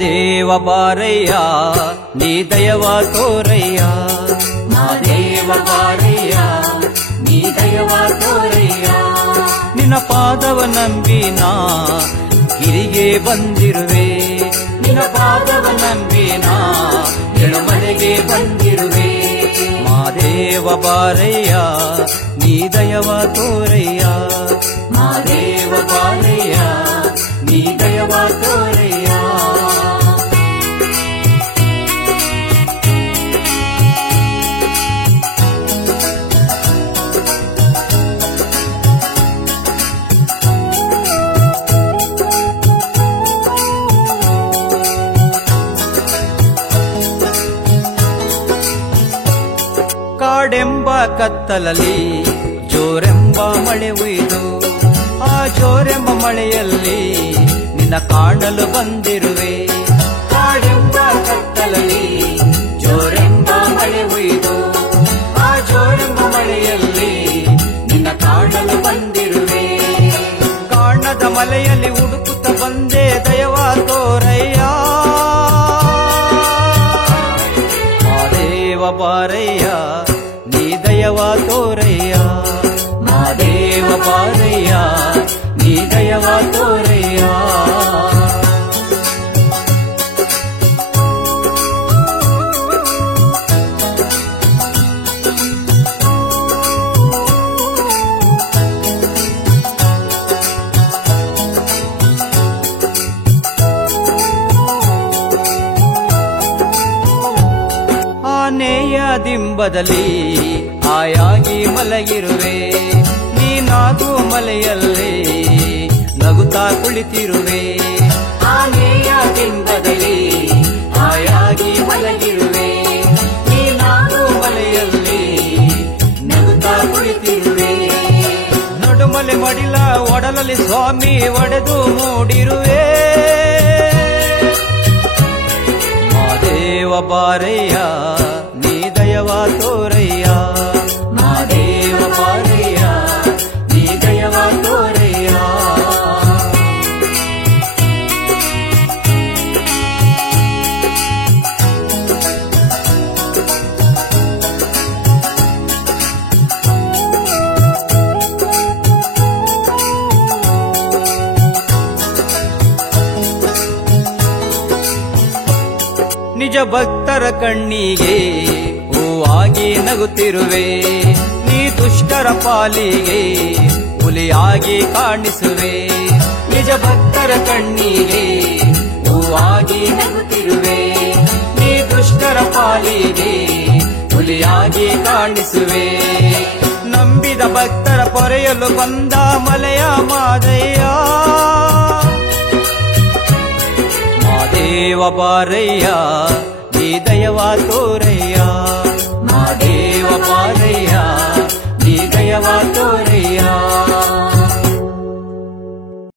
ಮಾದೇವ ಬಾರಯ್ಯ ನೀ ದಯವ ತೋರಯ್ಯ, ಮಾದೇವ ಬಾರಯ್ಯ ನೀ ದಯವ ತೋರಯ್ಯ. ನಿನ್ನ ಪಾದವ ನಂಬಿನಾ ಗಿರಿಗೆ ಬಂದಿರುವೆ, ನಿನ್ನ ಪಾದವ ನಂಬಿನಾ ಎಳುಮಲೆಗೆ ಬಂದಿರುವೆ. ಮಾದೇವ ಬಾರಯ್ಯ ನೀ ದಯವ ತೋರಯ್ಯ, ಮಾದೇವ ಬಾರಯ್ಯ ನೀ ದಯವ ತೋರಯ್ಯ. ಕಾಡೆಂಬ ಕತ್ತಲಲ್ಲಿ ಜೋರೆಂಬ ಮಳೆ ಉಯ್ದು, ಆ ಜೋರೆಂಬ ಮಳೆಯಲ್ಲಿ ನಿನ್ನ ಕಾಣಲು ಬಂದಿರುವೆ. ಕಾಡೆಂಬ ಕತ್ತಲಲ್ಲಿ ಜೋರೆಂಬ ಮಳೆ ಉಯ್ದು, ಆ ಜೋರೆಂಬ ಮಳೆಯಲ್ಲಿ ನಿನ್ನ ಕಾಣಲು ಬಂದಿರುವೆ. ಕಾಣದ ಮಲೆಯಲ್ಲಿ ಹುಡುಕುತ್ತ ಬಂದೆ ದಯವ ತೋರಯ್ಯ, ಮಾದೇವ ಬಾರಯ್ಯ ನೀ ದಯವ ತೋರಯ್ಯ, ಮಾದೇವ ಬಾರಯ್ಯ ನೀ ದಯವ ತೋರಯ್ಯ. ಆನೆಯ ದಿಂಬದಲ್ಲಿ ಆಯಾಗಿ ಮಲಗಿರುವೆ, ನೀನಾಗೂ ಮಲೆಯಲ್ಲಿ ನಗುತ್ತಾ ಕುಳಿತಿರುವೆ. ಆನೆಯ ದಿಂಬದಲ್ಲಿ ಆಯಾಗಿ ಮಲಗಿರುವೆ, ನೀನಾಗೂ ಮಲೆಯಲ್ಲಿ ನಗುತ್ತಾ ಕುಳಿತಿರುವೆ. ನಡುಮಲೆ ಮಡಿಲ ಒಡಲಲ್ಲಿ ಸ್ವಾಮಿ ಒಡೆದು ಮೂಡಿರುವೆ. ಮಾದೇವ ಬಾರಯ್ಯ ನೀ ದಯವ ತೋರಯ್ಯ, ಮಾದೇವ ಬಾರಯ್ಯ ನೀ ದಯವ ತೋರಯ್ಯ. ನಿಜ ಭಕ್ತರ ಕಣ್ಣಿಗೆ ಹೂವಾಗಿ ನಗುತ್ತಿರುವೆ, ನೀ ದುಷ್ಟರ ಪಾಲಿಗೆ ಹುಲಿಯಾಗಿ ಕಾಣಿಸುವೆ. ನಿಜ ಭಕ್ತರ ಕಣ್ಣಿಗೆ ಹೂವಾಗಿ ನಗುತ್ತಿರುವೆ, ನೀ ದುಷ್ಟರ ಪಾಲಿಗೆ ಹುಲಿಯಾಗಿ ಕಾಣಿಸುವೆ. ನಂಬಿದ ಭಕ್ತರ ಪೊರೆಯಲು ಬಂದ ಮಲೆಯ ಮಾದಯ್ಯ, ಮಾದೇವ ಬಾರಯ್ಯ ನೀ ದಯವ ತೋರಯ್ಯ, ಮಾದೇವ ಬಾರಯ್ಯ ನೀ ದಯವ ತೋರಯ್ಯ.